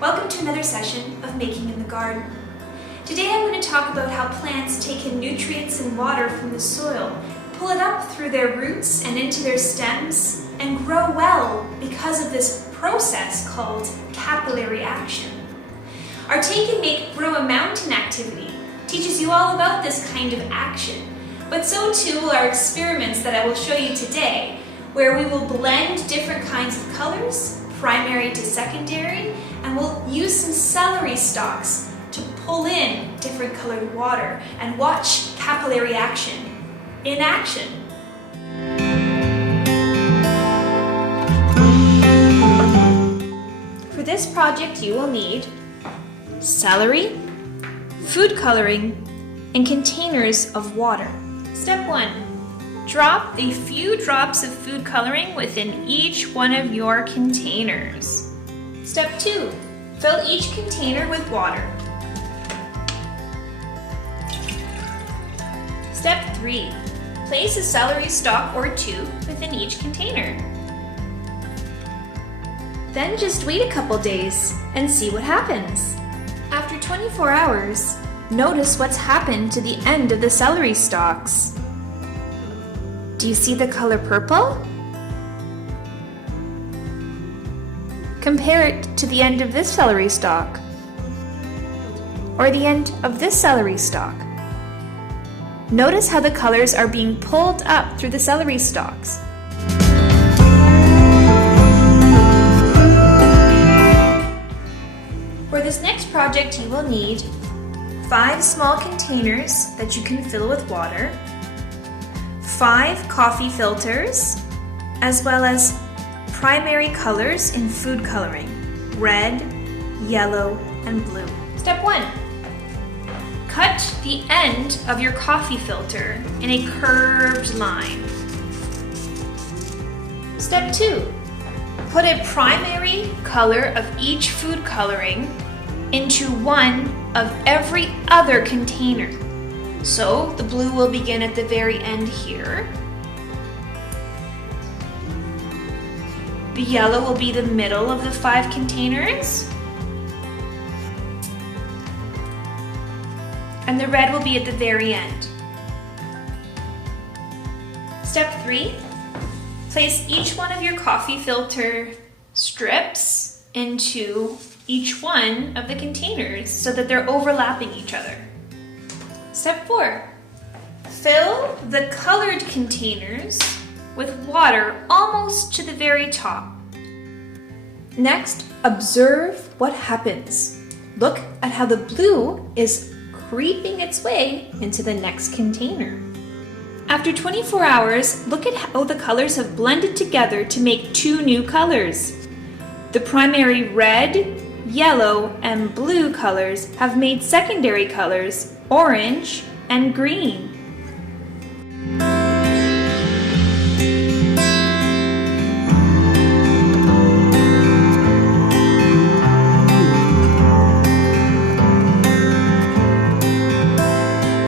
Welcome to another session of Making in the Garden. Today I'm going to talk about how plants take in nutrients and water from the soil, pull it up through their roots and into their stems, and grow well because of this process called capillary action. Our Take and Make Grow a Mountain activity teaches you all about this kind of action, but so too will our experiments that I will show you today, where we will blend different kinds of colors, primary to secondary, and we'll use some celery stalks to pull in different colored water and watch capillary action in action. For this project you will need celery, food coloring, and containers of water. Step 1. Drop a few drops of food coloring within each one of your containers. Step 2. Fill each container with water. Step 3. Place a celery stalk or two within each container. Then just wait a couple days and see what happens. After 24 hours, notice what's happened to the end of the celery stalks. Do you see the color purple? Compare it to the end of this celery stalk, or the end of this celery stalk. Notice how the colors are being pulled up through the celery stalks. For this next project, you will need 5 small containers that you can fill with water, 5 coffee filters, as well as primary colors in food coloring, red, yellow, and blue. Step 1. Cut the end of your coffee filter in a curved line. Step 2. Put a primary color of each food coloring into one of every other container. So the blue will begin at the very end here. The yellow will be the middle of the 5 containers. And the red will be at the very end. Step 3. Place each one of your coffee filter strips into each one of the containers so that they're overlapping each other. Step 4. Fill the colored containers with water almost to the very top. Next, observe what happens. Look at how the blue is creeping its way into the next container. After 24 hours, look at how the colors have blended together to make 2 new colors. The primary red, yellow, and blue colors have made secondary colors orange and green.